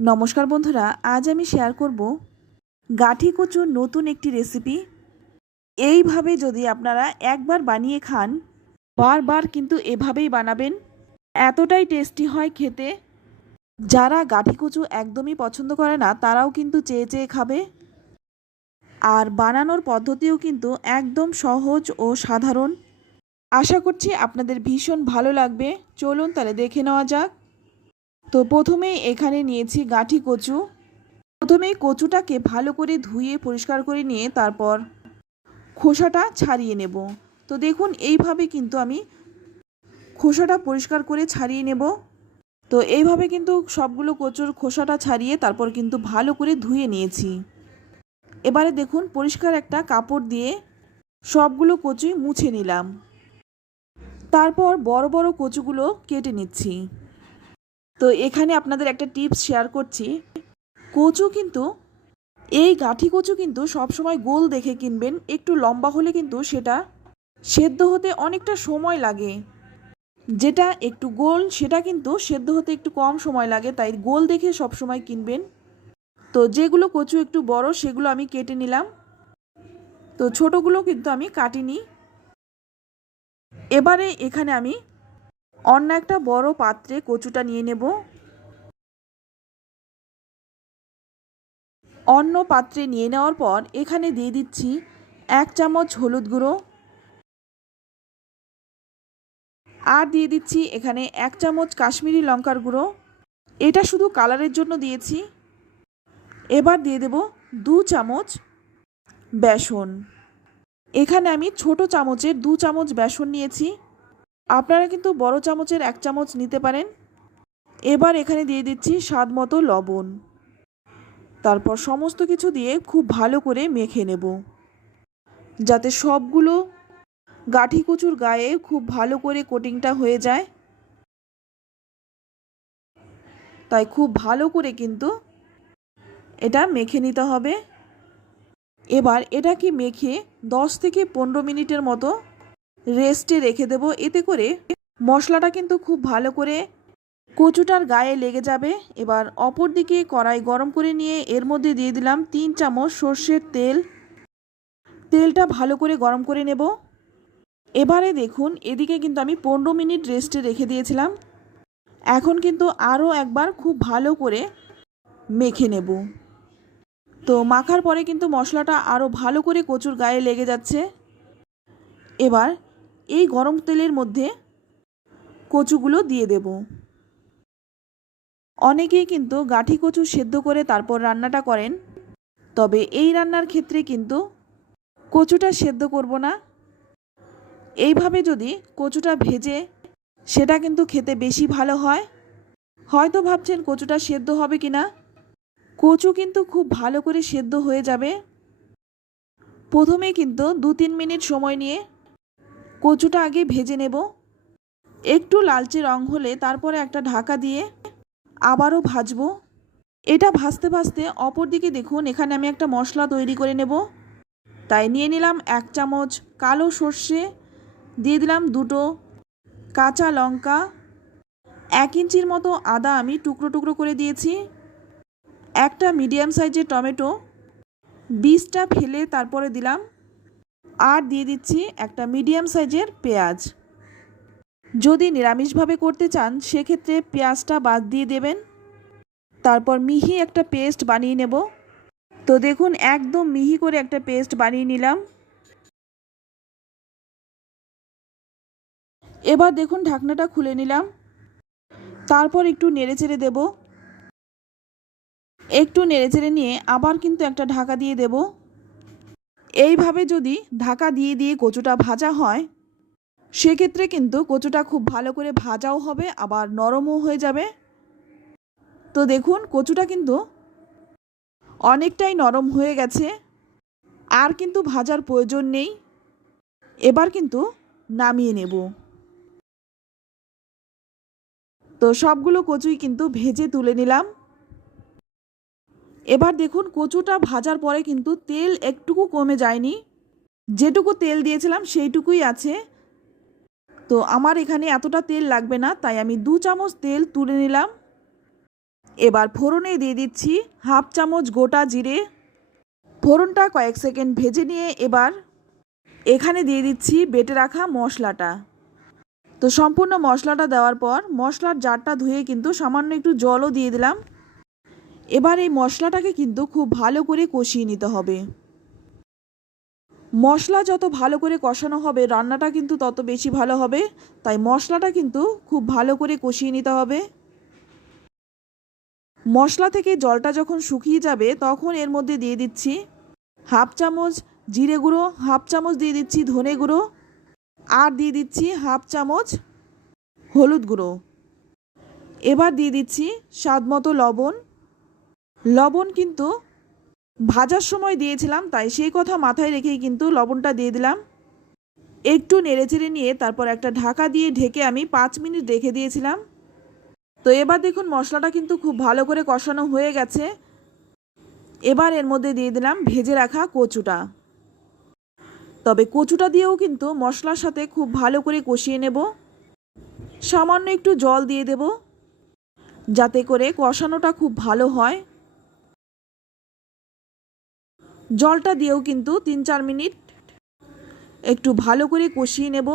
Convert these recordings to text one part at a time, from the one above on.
নমস্কার বন্ধুরা, আজ আমি শেয়ার করব গাঠি কচুর নতুন একটি রেসিপি এইভাবে যদি আপনারা একবার বানিয়ে খান, বারবার কিন্তু এভাবেই বানাবেন। এতটাই টেস্টি হয় খেতে। যারা গাঠি কচু একদমই পছন্দ করে না, তারাও কিন্তু চেয়ে চেয়ে খাবে। আর বানানোর পদ্ধতিও কিন্তু একদম সহজ ও সাধারণ। আশা করছি আপনাদের ভীষণ ভালো লাগবে। চলুন তাহলে দেখে নেওয়া যাক। তো প্রথমেই এখানে নিয়েছি গাঁঠি কচু। প্রথমে কচুটাকে ভালো করে ধুয়ে পরিষ্কার করে নিয়ে তারপর খোসাটা ছাড়িয়ে নেব। তো দেখুন, এইভাবে কিন্তু আমি খোসাটা পরিষ্কার করে ছাড়িয়ে নেব। তো এইভাবে কিন্তু সবগুলো কচুর খোসাটা ছাড়িয়ে তারপর কিন্তু ভালো করে ধুয়ে নিয়েছি। এবারে দেখুন, পরিষ্কার একটা কাপড় দিয়ে সবগুলো কচুই মুছে নিলাম। তারপর বড় বড় কচুগুলো কেটে নিচ্ছি। তো এখানে আপনাদের একটা টিপস শেয়ার করছি। কচু কিন্তু, এই গাঁঠি কচু কিন্তু সবসময় গোল দেখে কিনবেন, একটু লম্বা হলে কিন্তু সেটা সেদ্ধ হতে অনেকটা সময় লাগে। যেটা একটু গোল, সেটা কিন্তু সেদ্ধ হতে একটু কম সময় লাগে, তাই গোল দেখে সবসময় কিনবেন। তো যেগুলো কচু একটু বড়, সেগুলো আমি কেটে নিলাম। তো ছোটোগুলো কিন্তু আমি কাটিনি। এবারে এখানে আমি অন্য একটা বড় পাত্রে কচুটা নিয়ে নেব। অন্য পাত্রে নিয়ে নেওয়ার পর এখানে দিয়ে দিচ্ছি এক চামচ হলুদ গুঁড়ো। আর দিয়ে দিচ্ছি এখানে এক চামচ কাশ্মীরি লঙ্কার গুঁড়ো। এটা শুধু কালারের জন্য দিয়েছি। এবার দিয়ে দেব দু চামচ বেসন। এখানে আমি ছোট চামচের দু চামচ বেসন নিয়েছি। আপনারা কিন্তু বড় চামচের এক চামচ নিতে পারেন। এবার এখানে দিয়ে দিচ্ছি স্বাদ মতো লবণ। তারপর সমস্ত কিছু দিয়ে খুব ভালো করে মেখে নেব। যাতে সবগুলো গাঠি কচুর গায়ে খুব ভালো করে কোটিংটা হয়ে যায়। তাই খুব ভালো করে কিন্তু এটা মেখে নিতে হবে। এবার এটাকে মেখে দশ থেকে পনেরো মিনিটের মতো রেস্টে রেখে দেব। এতে করে মশলাটা কিন্তু খুব ভালো করে কচুটার গায়ে লেগে যাবে। এবার অপর দিকে কড়াই গরম করে নিয়ে এর মধ্যে দিয়ে দিলাম তিন চামচ সর্ষের তেল। তেলটা ভালো করে গরম করে নেব। এবারে দেখুন, এদিকে কিন্তু আমি পনেরো মিনিট রেস্টে রেখে দিয়েছিলাম। এখন কিন্তু আরও একবার খুব ভালো করে মেখে নেব। তো মাখার পরে কিন্তু মশলাটা আরও ভালো করে কচুর গায়ে লেগে যাচ্ছে। এবার এই গরম তেলের মধ্যে কচুগুলো দিয়ে দেব। অনেকেই কিন্তু গাঠি কচু সেদ্ধ করে তারপর রান্নাটা করেন, তবে এই রান্নার ক্ষেত্রে কিন্তু কচুটা সেদ্ধ করব না। এইভাবে যদি কচুটা ভেজে সেটা কিন্তু খেতে বেশি ভালো হয়। হয়তো ভাবছেন কচুটা সেদ্ধ হবে কি না কচু কিন্তু খুব ভালো করে সেদ্ধ হয়ে যাবে। প্রথমে কিন্তু দু তিন মিনিট সময় নিয়ে কচুটা আগে ভেজে নেব। একটু লালচে রং হলে তারপরে একটা ঢাকা দিয়ে আবারও ভাজবো। এটা ভাজতে ভাজতে অপর দিকে দেখুন, এখানে আমি একটা মশলা তৈরি করে নেব। তাই নিয়ে নিলাম এক চামচ কালো সর্ষে, দিয়ে দিলাম দুটো কাঁচা লঙ্কা। এক ইঞ্চির মতো আদা আমি টুকরো টুকরো করে দিয়েছি। একটা মিডিয়াম সাইজের টমেটো। বীজটা ফেলে তারপরে দিলাম আর দিয়ে দিচ্ছি একটা মিডিয়াম সাইজের পেঁয়াজ। যদি নিরামিষভাবে করতে চান, সেক্ষেত্রে পেঁয়াজটা বাদ দিয়ে দেবেন। তারপর মিহি একটা পেস্ট বানিয়ে নেব। তো দেখুন, একদম মিহি করে একটা পেস্ট বানিয়ে নিলাম। এবার দেখুন, ঢাকনাটা খুলে নিলাম। তারপর একটু নেড়েচেড়ে দেব। একটু নেড়েচেড়ে নিয়ে আবার কিন্তু একটা ঢাকা দিয়ে দেব। এইভাবে যদি ঢাকা দিয়ে দিয়ে কচুটা ভাজা হয়, সেক্ষেত্রে কিন্তু কচুটা খুব ভালো করে ভাজাও হবে, আবার নরমও হয়ে যাবে। তো দেখুন, কচুটা কিন্তু অনেকটাই নরম হয়ে গেছে, আর কিন্তু ভাজার প্রয়োজন নেই। এবার কিন্তু নামিয়ে নেব। তো সবগুলো কচুই কিন্তু ভেজে তুলে নিলাম। এবার দেখুন কচুটা ভাজার পরে কিন্তু তেল একটুকু কমে যায়নি। যেটুকু তেল দিয়েছিলাম সেইটুকুই আছে। তো আমার এখানে এতটা তেল লাগবে না, তাই আমি দু চামচ তেল তুলে নিলাম। এবার ফোড়নে দিয়ে দিচ্ছি হাফ চামচ গোটা জিরে। ফোড়নটা কয়েক সেকেন্ড ভেজে নিয়ে এবার এখানে দিয়ে দিচ্ছি বেটে রাখা মশলাটা। তো সম্পূর্ণ মশলাটা দেওয়ার পর মশলার জারটা ধুয়ে কিন্তু সামান্য একটু জলও দিয়ে দিলাম। এবার এই মশলাটাকে কিন্তু খুব ভালো করে কষিয়ে নিতে হবে। মশলা যত ভালো করে কষানো হবে, রান্নাটা কিন্তু তত বেশি ভালো হবে। তাই মশলাটা কিন্তু খুব ভালো করে কষিয়ে নিতে হবে। মশলা থেকে জলটা যখন শুকিয়ে যাবে, তখন এর মধ্যে দিয়ে দিচ্ছি হাফ চামচ জিরে গুঁড়ো, হাফ চামচ দিয়ে দিচ্ছি ধনে গুঁড়ো, আর দিয়ে দিচ্ছি হাফ চামচ হলুদ গুঁড়ো। এবার দিয়ে দিচ্ছি স্বাদ মতো লবণ। লবণ কিন্তু ভাজার সময় দিয়েছিলাম, তাই সেই কথা মাথায় রেখেই কিন্তু লবণটা দিয়ে দিলাম। একটু নেড়েচেড়ে নিয়ে তারপর একটা ঢাকা দিয়ে ঢেকে আমি পাঁচ মিনিট রেখে দিয়েছিলাম। তো এবার দেখুন মশলাটা কিন্তু খুব ভালো করে কষানো হয়ে গেছে। এবার এর মধ্যে দিয়ে দিলাম ভেজে রাখা কচুটা। তবে কচুটা দিয়েও কিন্তু মশলার সাথে খুব ভালো করে কষিয়ে নেব। সামান্য একটু জল দিয়ে দেব। যাতে করে কষানোটা খুব ভালো হয়। জলটা দিয়েও কিন্তু তিন চার মিনিট একটু ভালো করে কষিয়ে নেব।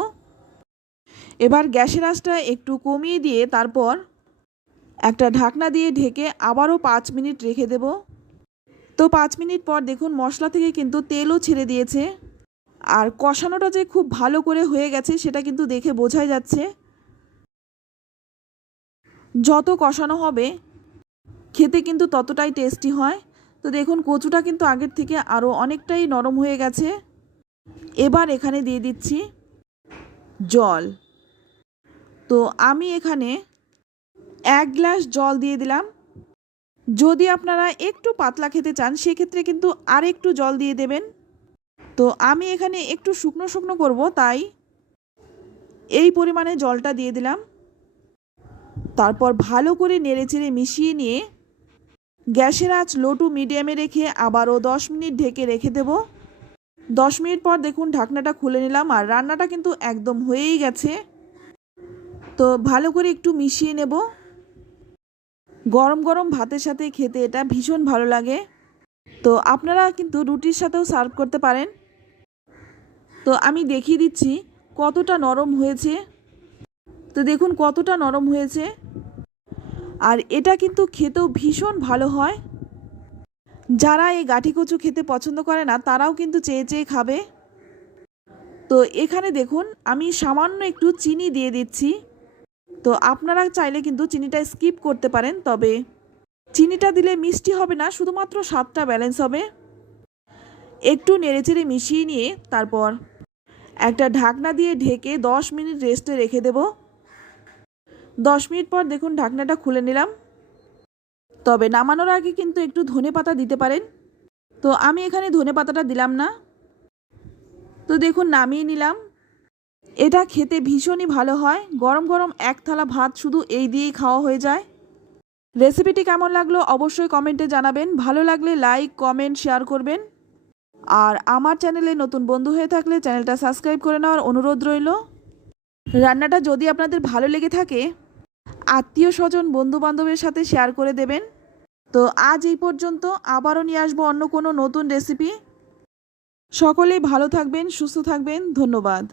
এবার গ্যাসের আঁচটা একটু কমিয়ে দিয়ে তারপর একটা ঢাকনা দিয়ে ঢেকে আবারও পাঁচ মিনিট রেখে দেব। তো পাঁচ মিনিট পর দেখুন মশলা থেকে কিন্তু তেলও ছেড়ে দিয়েছে। আর কষানোটা যে খুব ভালো করে হয়ে গেছে সেটা কিন্তু দেখে বোঝাই যাচ্ছে। যত কষানো হবে, খেতে কিন্তু ততটাই টেস্টি হয়। তো দেখুন, কচুটা কিন্তু আগের থেকে আরও অনেকটাই নরম হয়ে গেছে। এবার এখানে দিয়ে দিচ্ছি জল। তো আমি এখানে এক গ্লাস জল দিয়ে দিলাম। যদি আপনারা একটু পাতলা খেতে চান, সেক্ষেত্রে কিন্তু আর একটু জল দিয়ে দেবেন। তো আমি এখানে একটু শুকনো শুকনো করব, তাই এই পরিমাণে জলটা দিয়ে দিলাম। তারপর ভালো করে নেড়েচেড়ে মিশিয়ে নিয়ে গ্যাসের আঁচ লো টু মিডিয়ামে রেখে আবারও দশ মিনিট ঢেকে রেখে দেব। দশ মিনিট পর দেখুন ঢাকনাটা খুলে নিলাম আর রান্নাটা কিন্তু একদম হয়েই গেছে। তো ভালো করে একটু মিশিয়ে নেব। গরম গরম ভাতের সাথে খেতে এটা ভীষণ ভালো লাগে। তো আপনারা কিন্তু রুটির সাথেও সার্ভ করতে পারেন। তো আমি দেখিয়ে দিচ্ছি কতটা নরম হয়েছে। তো দেখুন কতটা নরম হয়েছে। আর এটা কিন্তু খেতেও ভীষণ ভালো হয়। যারা এই গাঠি কচু খেতে পছন্দ করে না, তারাও কিন্তু চেয়ে চেয়ে খাবে। তো এখানে দেখুন, আমি সামান্য একটু চিনি দিয়ে দিচ্ছি। তো আপনারা চাইলে কিন্তু চিনিটা স্কিপ করতে পারেন, তবে চিনিটা দিলে মিষ্টি হবে না, শুধুমাত্র স্বাদটা ব্যালেন্স হবে। একটু নেড়েচেড়ে মিশিয়ে নিয়ে তারপর একটা ঢাকনা দিয়ে ঢেকে দশ মিনিট রেস্টে রেখে দেব। দশ মিনিট পর দেখুন ঢাকনাটা খুলে নিলাম। তবে নামানোর আগে কিন্তু একটু ধনে পাতা দিতে পারেন। তো আমি এখানে ধনে পাতাটা দিলাম না। তো দেখুন নামিয়ে নিলাম। এটা খেতে ভীষণই ভালো হয়। গরম গরম এক থালা ভাত শুধু এই দিয়েই খাওয়া হয়ে যায়। রেসিপিটি কেমন লাগল অবশ্যই কমেন্টে জানাবেন। ভালো লাগলে লাইক, কমেন্ট, শেয়ার করবেন। আর আমার চ্যানেলে নতুন বন্ধু হয়ে থাকলে চ্যানেলটা সাবস্ক্রাইব করে নেওয়ার অনুরোধ রইল। রান্নাটা যদি আপনাদের ভালো লেগে থাকে আত্মীয় স্বজন বন্ধুবান্ধবের সাথে শেয়ার করে দেবেন। তো আজ এই পর্যন্ত আবারও নিয়ে আসব অন্য কোনো নতুন রেসিপি সকলেই ভালো থাকবেন, সুস্থ থাকবেন, ধন্যবাদ।